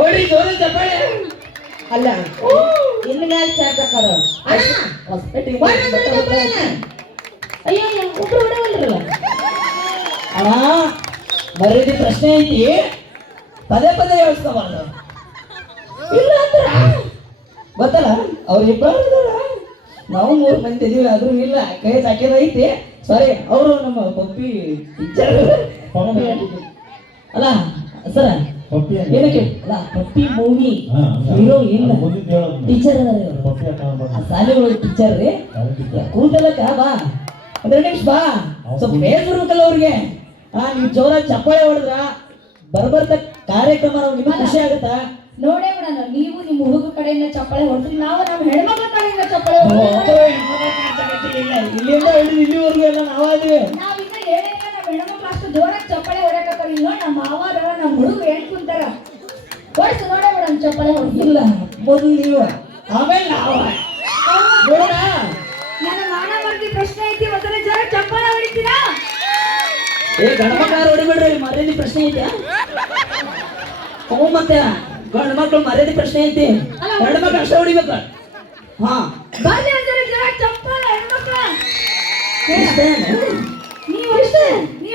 ಓಡಿ ಜೋರ ಚಪ್ಪಾಳೆ ಅಲ್ಲ ಇನ್ನು ಮ್ಯಾಲ ಸೇರ್ತಾರ ಅಯ್ಯೋ ಒಬ್ರು ಹೊಡವಲ್ರಲ್ಲ ಅಣ್ಣ ಮರ್ಯಾದೆ ಪ್ರಶ್ನೆ ಐತಿ ಪದೇ ಪದೇ ಹೇಳ್ಸ್ಕೊಬಾರ್ದು ಇಲ್ಲ ಅಂದ್ರ ಗೊತ್ತಲ್ಲ ಅವ್ರಿಬ್ಬರು ನಾವು 3 ಮಂದಿ ಇದೀವಿ ಆದ್ರೂ ಇಲ್ಲ ಕೈ ಸಾಕಿದ ಐತಿ ಸಾರಿ ಅವರು ನಮ್ಮ ಪಪ್ಪಿ ಪಿಕ್ಚರ್ ಅಲ್ಲ ಸರ ಏನಕ್ಕೆ ಅಲ್ಲ ಪಪ್ಪಿ ಮೂವಿ ಹೀರೋ ಇಲ್ಲ ಟೀಚರ್ ಶಾಲೆಗಳು ಟೀಚರ್ ರೀ ಕೂತಲಕ್ಕ ಬಾ ಅಂದ್ರೆ ನಿಮಿಷ ಬಾ ಸ್ವಲ್ಪ ಬೇಸರ್ಬೇಕಲ್ಲ ಅವ್ರಿಗೆ ನೀವು ಜೋರ ಚಪ್ಪಾಳೆ ಹೊಡೆದ್ರ ಬರ್ಬರ್ತ ಕಾರ್ಯಕ್ರಮ ನಿಮ್ಗೆ ಖುಷಿ ಆಗುತ್ತಾ ನೋಡೇ ಬಿಡೋಣ ನೀವು ನಿಮ್ಮ ಹುಡುಗ ಕಡೆಯಿಂದ ಚಪ್ಪಾಳೆ ಹೊಡ್ತೀರಿ ನಾವು ನಮ್ಮ ಹೆಣ್ಮಕ್ಳ ಕಡೆಯಿಂದ ಚಪ್ಪಾಳೆ ಇಲ್ಲಿಂದ ಇಲ್ಲಿವರೆಗೂ ಎಲ್ಲ ನಾವಾದ್ವಿ ನಾವಿನ್ನ ಹೇಳಿಲ್ಲ ನಮ್ಮ ಹೆಣ್ಮಕ್ಳು ಅಷ್ಟು ಜೋರಾಗಿ ಚಪ್ಪಾಳೆ ಹೊಡಕತ್ತಾರ ಇಲ್ಲ ನಮ್ಮ ಮಾವಾರ ನಮ್ಮ ಹುಡುಗ ಏನ್ ಕುಂತಾರ ಹೊಡ್ಸು ನೋಡೇ ಬಿಡೋಣ ಚಪ್ಪಾಳೆ ಹೊಡ್ತಿಲ್ಲ ಮೊದಲು ನೀವು ಆಮೇಲೆ ನಾವು ನೋಡ ನನ್ನ ಮಾನ ಮರ್ದಿ ಪ್ರಶ್ನೆ ಐತಿ ಒಂದ್ಸಲ ಜೋರ ಚಪ್ಪಾಳೆ ಹೊಡಿತೀರಾ ಏ ಗಂಡ್ಮಕ್ಳು ಹೊಡಿಬೇಡ್ರಿ ಮರ್ಯಾದೆ ಪ್ರಶ್ನೆ ಐತಿ ಮತ್ತೆ ಗಂಡು ಮಕ್ಳು ಮರ್ಯಾದೆ ಪ್ರಶ್ನೆ ಐತಿ ಗಂಡು ಮಕ್ಳು ಅಷ್ಟೇ ಹೊಡಿಬೇಕು ಹಾ ಬರ್ಲಿ ಒಂದ್ಸಲ ಜೋರ ಚಪ್ಪಾಳೆ ಹೆಣ್ಮಕ್ಳ ನೀವು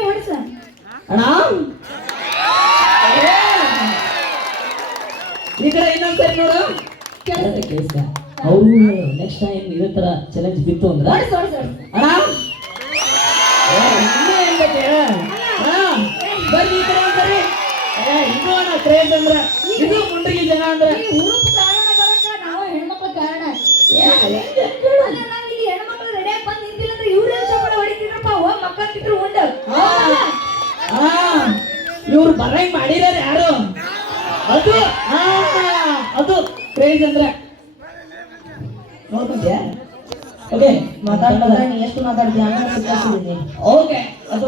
ಹೊಡ್ಸ ಅಣ್ಣ ಈ ಕಡೆ ಇನ್ನೊಂದ್ಸರಿ ನೋಡು ಅವ್ರು ನೆಕ್ಸ್ಟ್ ಟೈಮ್ ಇದೇ ತರ ಚಾಲೆಂಜ್ ಬಿತ್ತು ಅಂದ್ರ ಅಣ್ಣ ಬರ್ರಿ ಈ ಕಡೆ ಒಂದ್ಸರಿ ಇದು ಅಣ್ಣ ಕ್ರೇಜ್ ಅಂದ್ರ ಇದು ಮುಂಡ್ರಿಗೆ ಜನ ಅಂದ್ರ ಹುಡುಗ ಕಾರಣ ಬರಕ ನಾವು ಹೆಣ್ಮಕ್ಳ ಕಾರಣ ಹೆಣ್ಮಕ್ಳು ರೆಡಿಯಾಗಿ ಬಂದು ನಿಂತಿಲ್ಲ ಅಂದ್ರೆ ಇವ್ರೇ ಚಪ್ಪಾಳೆ ಹೊಡಿತಿದ್ರಪ್ಪ ಮಕ್ಕಂತಿದ್ರು ಉಂಡ ಇವ್ರು ಬರಂಗ್ ಮಾಡಿದಾರೆ ಯಾರು ಅದು ಅದು ಕ್ರೇಜ್ ಅಂದ್ರೆ ನೋಡ್ಕೊಂಡ್ಯಾ ಓಕೆ ಮಾತಾಡ್ಬೋದ ನೀ ಎಷ್ಟು ಮಾತಾಡ್ತೀಯ ಅಂತ ಓಕೆ ಅದು